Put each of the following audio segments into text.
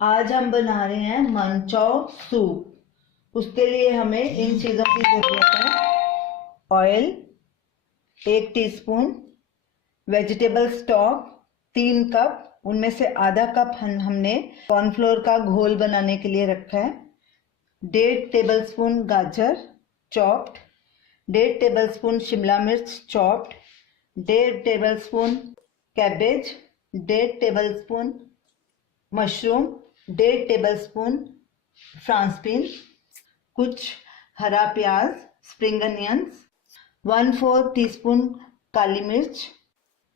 आज हम बना रहे हैं मंचाओ सूप। उसके लिए हमें इन चीज़ों की ज़रूरत है। Oil 1 teaspoon, vegetable stock 3 cup, उनमें से आधा कप हमने कॉर्नफ्लोर का घोल बनाने के लिए रखा है। 1.5 टेबलस्पून गाजर चॉप्ड, 1.5 टेबलस्पून शिमला मिर्च chopped, 1.5 tablespoon cabbage, 1.5 tablespoon mushroom, 1.5 tablespoon France beans, कुछ हरा प्याज स्प्रिंग अनियंस, 1/4 टीस्पून काली मिर्च,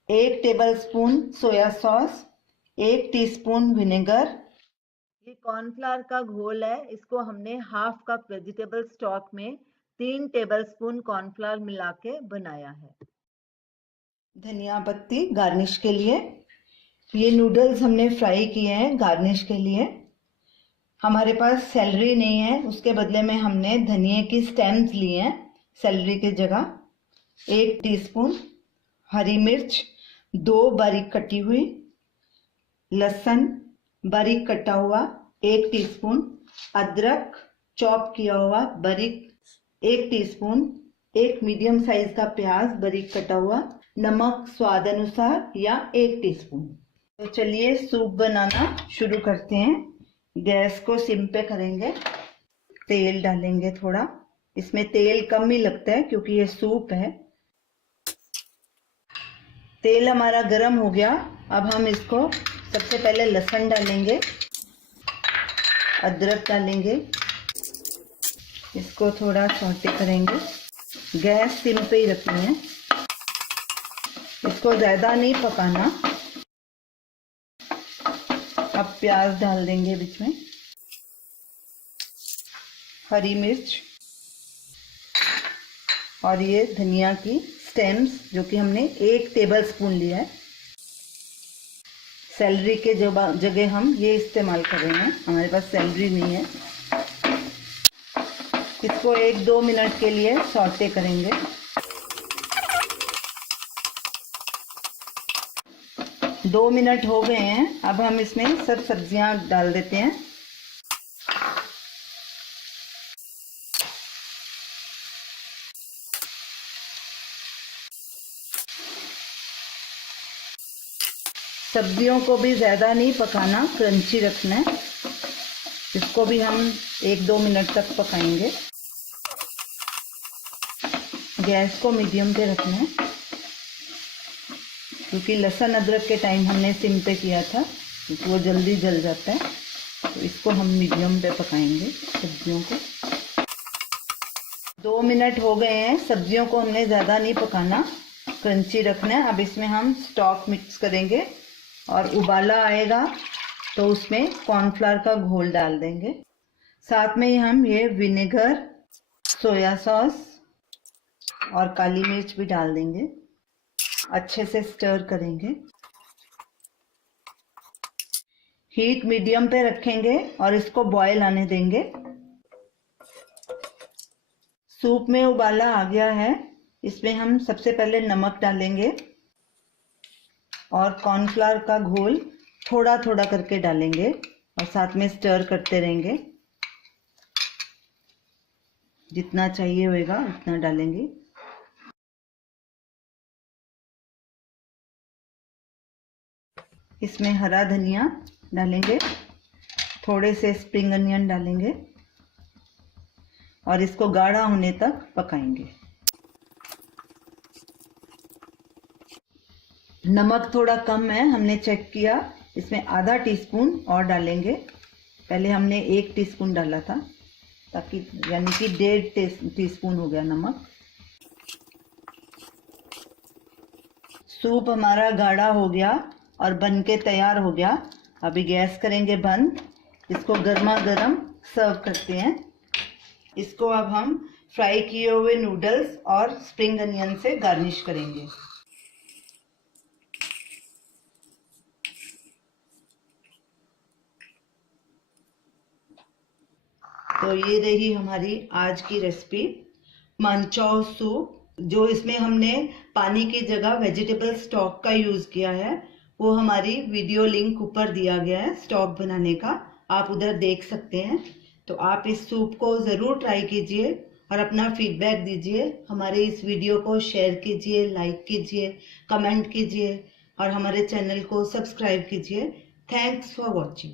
1 tablespoon soya sauce, 1 teaspoon vinegar. ये कॉर्नफ्लावर का घोल है। इसको हमने हाफ कप वेजिटेबल स्टॉक में 3 टेबलस्पून कॉर्नफ्लावर मिला के बनाया है। धनिया पत्ती गार्निश के लिए। ये नूडल्स हमने फ्राई किए हैं गार्निश के लिए। हमारे पास सेलरी नहीं है, उसके बदले में हमने धनिया की स्टेम्स लिए हैं सेलरी की जगह। 1 टीस्पून हरी मिर्च 2 बारीक कटी हुई, लहसुन बारीक कटा हुआ 1 टीस्पून, अदरक चॉप किया हुआ बारीक 1 टीस्पून, 1 मीडियम साइज का प्याज बारीक कटा हुआ, नमक स्वाद अनुसार या 1 टीस्पून। तो चलिए सूप बनाना शुरू करते हैं। गैस को सिम पे करेंगे, तेल डालेंगे थोड़ा। इसमें तेल कम ही लगता है क्योंकि ये सूप है। तेल हमारा गर्म हो गया। अब हम इसको सबसे पहले लहसुन डालेंगे, अदरक डालेंगे, इसको थोड़ा सौटे करेंगे। गैस सिम पे ही रखनी है, इसको ज़्यादा नहीं पकाना। अब प्याज डाल देंगे बीच में, हरी मिर्च और ये धनिया की स्टेम्स जो कि हमने 1 टेबलस्पून लिया है। सेलरी के जगह हम ये इस्तेमाल कर रहे हैं, हमारे पास सेलरी नहीं है। इसको 1-2 मिनट के लिए सौटे करेंगे। 2 मिनट हो गए हैं। अब हम इसमें सब सब्जियां डाल देते हैं। सब्जियों को भी ज़्यादा नहीं पकाना, क्रंची रखना है। इसको भी हम 1-2 मिनट तक पकाएंगे। गैस को मीडियम पे रखना है क्योंकि लहसुन अदरक के टाइम हमने सिम पे किया था, क्योंकि वो जल्दी जल जाता है। तो इसको हम मीडियम पे पकाएंगे सब्जियों को। 2 मिनट हो गए हैं। सब्जियों को हमने ज़्यादा नहीं पकाना, क्रंची रखना है। अब इसमें हम स्टॉक मिक्स करेंगे और उबाला आएगा तो उसमें कॉर्नफ्लावर का घोल डाल देंगे। साथ में ही हम ये विनेगर, सोया सॉस और काली मिर्च भी डाल देंगे। अच्छे से स्टर करेंगे। हीट मीडियम पे रखेंगे और इसको बॉयल आने देंगे। सूप में उबाला आ गया है। इसमें हम सबसे पहले नमक डालेंगे और कॉर्नफ्लावर का घोल थोड़ा थोड़ा करके डालेंगे और साथ में स्टर करते रहेंगे। जितना चाहिए होगा उतना डालेंगे। इसमें हरा धनिया डालेंगे, थोड़े से स्प्रिंग अनियन डालेंगे और इसको गाढ़ा होने तक पकाएंगे। नमक थोड़ा कम है, हमने चेक किया। इसमें आधा टीस्पून और डालेंगे। पहले हमने 1 टीस्पून डाला था, ताकि यानी कि 1.5 टीस्पून हो गया नमक। सूप हमारा गाढ़ा हो गया और बनके तैयार हो गया। अभी गैस करेंगे बंद। इसको गर्मा गर्म सर्व करते हैं। इसको अब हम फ्राई किए हुए नूडल्स और स्प्रिंग अनियन से गार्निश करेंगे। तो ये रही हमारी आज की रेसिपी मंचाओ सूप। जो इसमें हमने पानी की जगह वेजिटेबल स्टॉक का यूज़ किया है, वो हमारी वीडियो लिंक ऊपर दिया गया है स्टॉक बनाने का। आप उधर देख सकते हैं। तो आप इस सूप को ज़रूर ट्राई कीजिए और अपना फीडबैक दीजिए। हमारे इस वीडियो को शेयर कीजिए, लाइक कीजिए, कमेंट कीजिए और हमारे चैनल को सब्सक्राइब कीजिए। Thanks for watching.